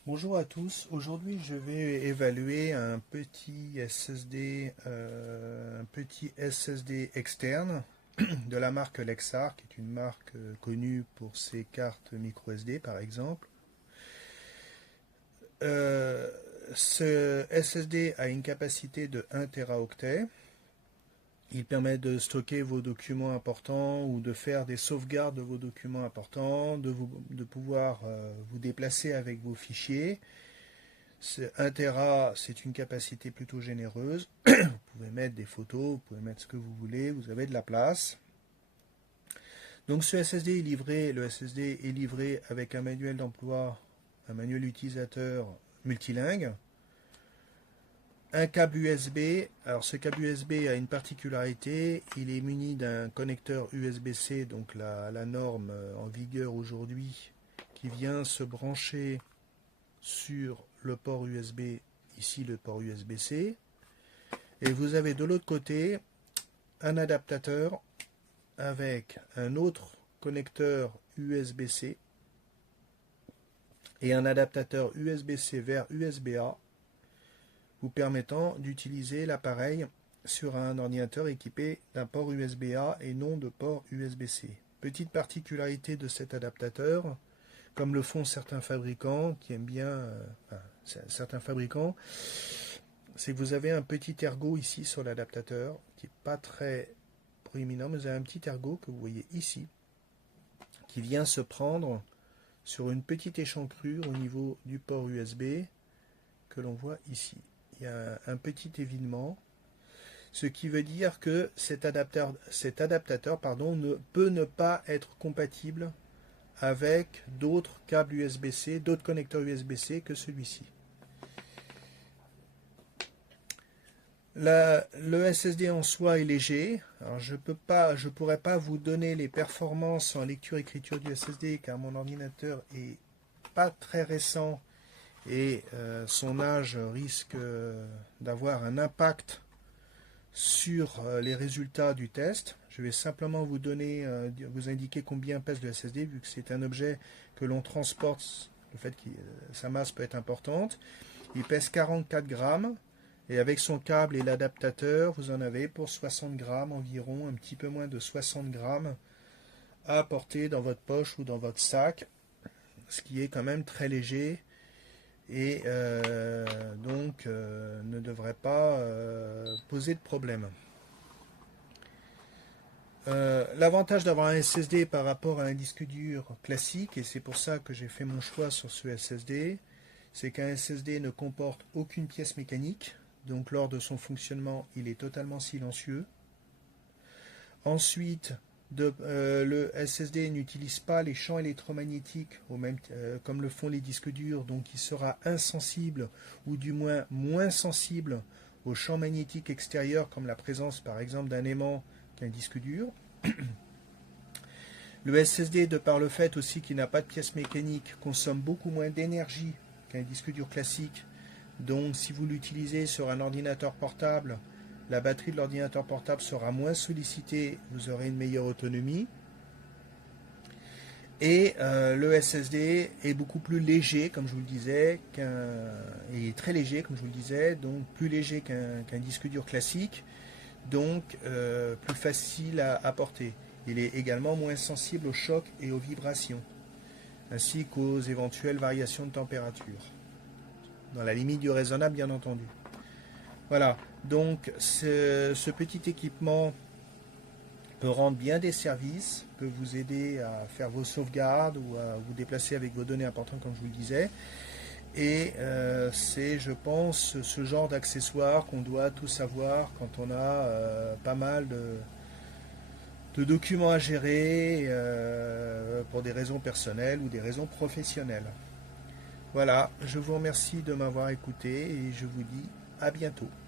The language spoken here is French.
Bonjour à tous, aujourd'hui je vais évaluer un petit SSD externe de la marque Lexar, qui est une marque connue pour ses cartes micro SD par exemple. Euh, Ce SSD a une capacité de 1 Teraoctet. Il permet de stocker vos documents importants ou de faire des sauvegardes de vos documents importants, de pouvoir vous déplacer avec vos fichiers. 1 Tera, c'est une capacité plutôt généreuse. Vous pouvez mettre des photos, vous pouvez mettre ce que vous voulez, vous avez de la place. Donc ce SSD est livré, le SSD est livré avec un manuel d'emploi, un manuel utilisateur multilingue, un câble USB. Alors ce câble USB a une particularité, il est muni d'un connecteur USB-C, donc la norme en vigueur aujourd'hui, qui vient se brancher sur le port USB, ici le port USB-C, et vous avez de l'autre côté un adaptateur avec un autre connecteur USB-C et un adaptateur USB-C vers USB-A, vous permettant d'utiliser l'appareil sur un ordinateur équipé d'un port USB-A et non de port USB-C. Petite particularité de cet adaptateur, comme le font certains fabricants qui aiment bien, certains fabricants, c'est que vous avez un petit ergot ici sur l'adaptateur, qui n'est pas très proéminent, mais vous avez un petit ergot que vous voyez ici, qui vient se prendre sur une petite échancrure au niveau du port USB que l'on voit ici. Il y a un petit évinement, ce qui veut dire que cet adaptateur peut ne pas être compatible avec d'autres câbles USB-C, d'autres connecteurs USB-C que celui-ci. Le SSD en soi est léger. Alors je pourrais pas vous donner les performances en lecture-écriture du SSD car mon ordinateur est pas très récent et son âge risque d'avoir un impact sur les résultats du test. Je vais simplement vous indiquer combien pèse le SSD vu que c'est un objet que l'on transporte. Le fait que sa masse peut être importante. Il pèse 44 grammes. Et avec son câble et l'adaptateur, vous en avez pour 60 grammes environ, un petit peu moins de 60 grammes à porter dans votre poche ou dans votre sac, ce qui est quand même très léger et donc ne devrait pas poser de problème. L'avantage d'avoir un SSD par rapport à un disque dur classique, et c'est pour ça que j'ai fait mon choix sur ce SSD, c'est qu'un SSD ne comporte aucune pièce mécanique. Donc lors de son fonctionnement, il est totalement silencieux. Ensuite, le SSD n'utilise pas les champs électromagnétiques comme le font les disques durs, donc il sera insensible ou du moins moins sensible aux champs magnétiques extérieurs comme la présence par exemple d'un aimant qu'un disque dur. Le SSD, de par le fait aussi qu'il n'a pas de pièce mécanique, consomme beaucoup moins d'énergie qu'un disque dur classique. Donc si vous l'utilisez sur un ordinateur portable, la batterie de l'ordinateur portable sera moins sollicitée, vous aurez une meilleure autonomie. Et le SSD est beaucoup plus léger, comme je vous le disais, et très léger, comme je vous le disais, donc plus léger qu'un disque dur classique, donc plus facile à porter. Il est également moins sensible aux chocs et aux vibrations, ainsi qu'aux éventuelles variations de température. Dans la limite du raisonnable, bien entendu. Voilà, donc ce petit équipement peut rendre bien des services, peut vous aider à faire vos sauvegardes ou à vous déplacer avec vos données importantes, comme je vous le disais. Et c'est, je pense, ce genre d'accessoires qu'on doit tous avoir quand on a pas mal de documents à gérer pour des raisons personnelles ou des raisons professionnelles. Voilà, je vous remercie de m'avoir écouté et je vous dis à bientôt.